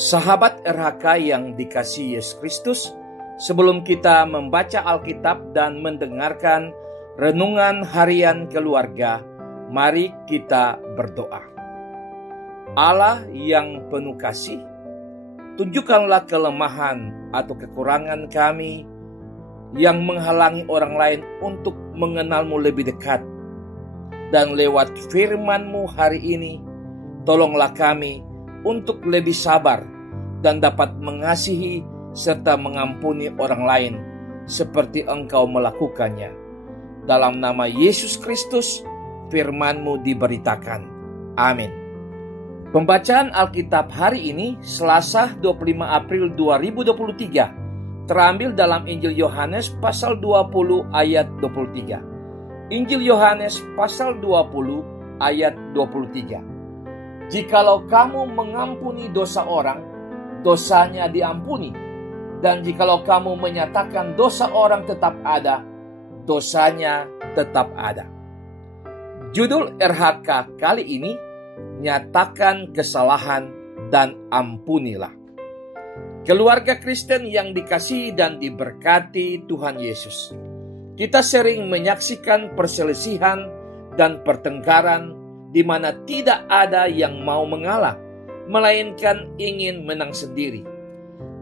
Sahabat RHK yang dikasihi Yesus Kristus, sebelum kita membaca Alkitab dan mendengarkan renungan harian keluarga, mari kita berdoa. Allah yang penuh kasih, tunjukkanlah kelemahan atau kekurangan kami yang menghalangi orang lain untuk mengenal-Mu lebih dekat. Dan lewat firman-Mu hari ini, tolonglah kami untuk lebih sabar dan dapat mengasihi serta mengampuni orang lain seperti Engkau melakukannya. Dalam nama Yesus Kristus, firman-Mu diberitakan. Amin. Pembacaan Alkitab hari ini, Selasa 25 April 2023, terambil dalam Injil Yohanes pasal 20 ayat 23. Injil Yohanes pasal 20 ayat 23. Jikalau kamu mengampuni dosa orang, dosanya diampuni. Dan jikalau kamu menyatakan dosa orang tetap ada, dosanya tetap ada. Judul RHK kali ini, nyatakan kesalahan dan ampunilah. Keluarga Kristen yang dikasihi dan diberkati Tuhan Yesus, kita sering menyaksikan perselisihan dan pertengkaran di mana tidak ada yang mau mengalah, melainkan ingin menang sendiri.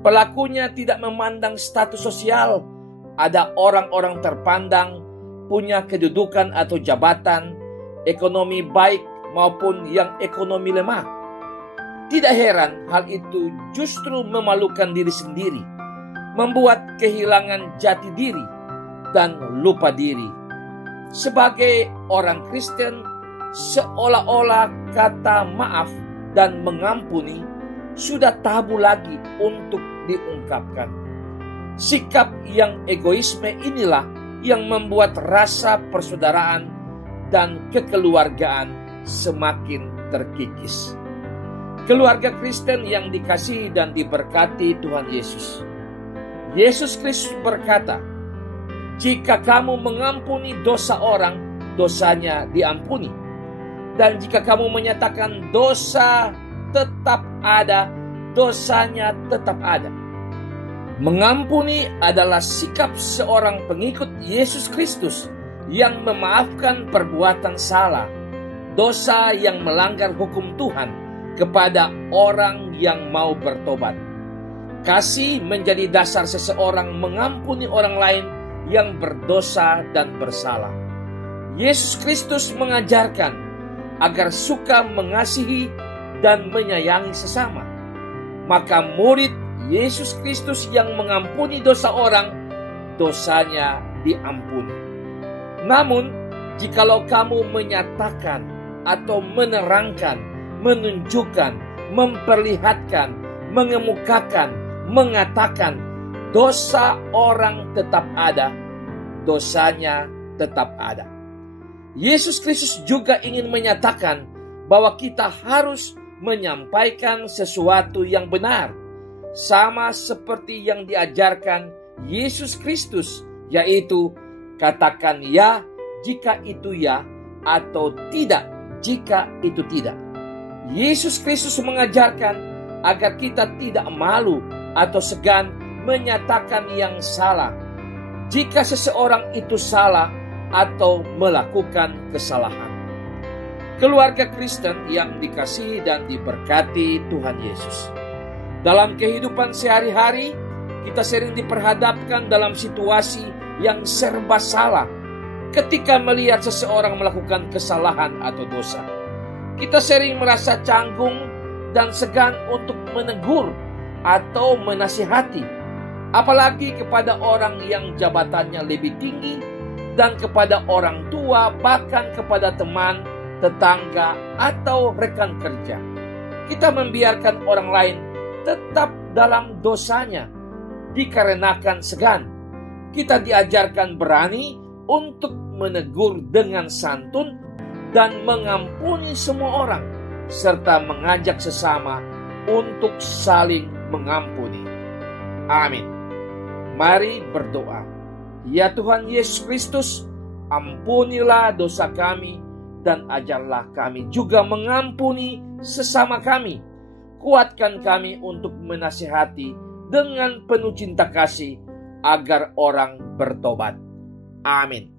Pelakunya tidak memandang status sosial. Ada orang-orang terpandang, punya kedudukan atau jabatan, ekonomi baik maupun yang ekonomi lemah. Tidak heran hal itu justru memalukan diri sendiri, membuat kehilangan jati diri dan lupa diri. Sebagai orang Kristen, seolah-olah kata maaf dan mengampuni sudah tabu lagi untuk diungkapkan. Sikap yang egoisme inilah yang membuat rasa persaudaraan dan kekeluargaan semakin terkikis. Keluarga Kristen yang dikasihi dan diberkati Tuhan Yesus, Yesus Kristus berkata, jika kamu mengampuni dosa orang, dosanya diampuni. Dan jika kamu menyatakan dosa tetap ada, dosanya tetap ada. Mengampuni adalah sikap seorang pengikut Yesus Kristus yang memaafkan perbuatan salah, dosa yang melanggar hukum Tuhan kepada orang yang mau bertobat. Kasih menjadi dasar seseorang mengampuni orang lain yang berdosa dan bersalah. Yesus Kristus mengajarkan agar suka mengasihi dan menyayangi sesama. Maka murid Yesus Kristus yang mengampuni dosa orang, dosanya diampuni. Namun, jikalau kamu menyatakan atau menerangkan, menunjukkan, memperlihatkan, mengemukakan, mengatakan dosa orang tetap ada, dosanya tetap ada. Yesus Kristus juga ingin menyatakan bahwa kita harus menyampaikan sesuatu yang benar, sama seperti yang diajarkan Yesus Kristus, yaitu katakan ya jika itu ya, atau tidak jika itu tidak. Yesus Kristus mengajarkan agar kita tidak malu atau segan menyatakan yang salah jika seseorang itu salah atau melakukan kesalahan. Keluarga Kristen yang dikasihi dan diberkati Tuhan Yesus, dalam kehidupan sehari-hari kita sering diperhadapkan dalam situasi yang serba salah. Ketika melihat seseorang melakukan kesalahan atau dosa, kita sering merasa canggung dan segan untuk menegur atau menasihati, apalagi kepada orang yang jabatannya lebih tinggi dan kepada orang tua, bahkan kepada teman, tetangga, atau rekan kerja. Kita membiarkan orang lain tetap dalam dosanya dikarenakan segan. Kita diajarkan berani untuk menegur dengan santun dan mengampuni semua orang, serta mengajak sesama untuk saling mengampuni. Amin. Mari berdoa. Ya Tuhan Yesus Kristus, ampunilah dosa kami dan ajarlah kami juga mengampuni sesama kami. kuatkan kami untuk menasihati dengan penuh cinta kasih agar orang bertobat. Amin.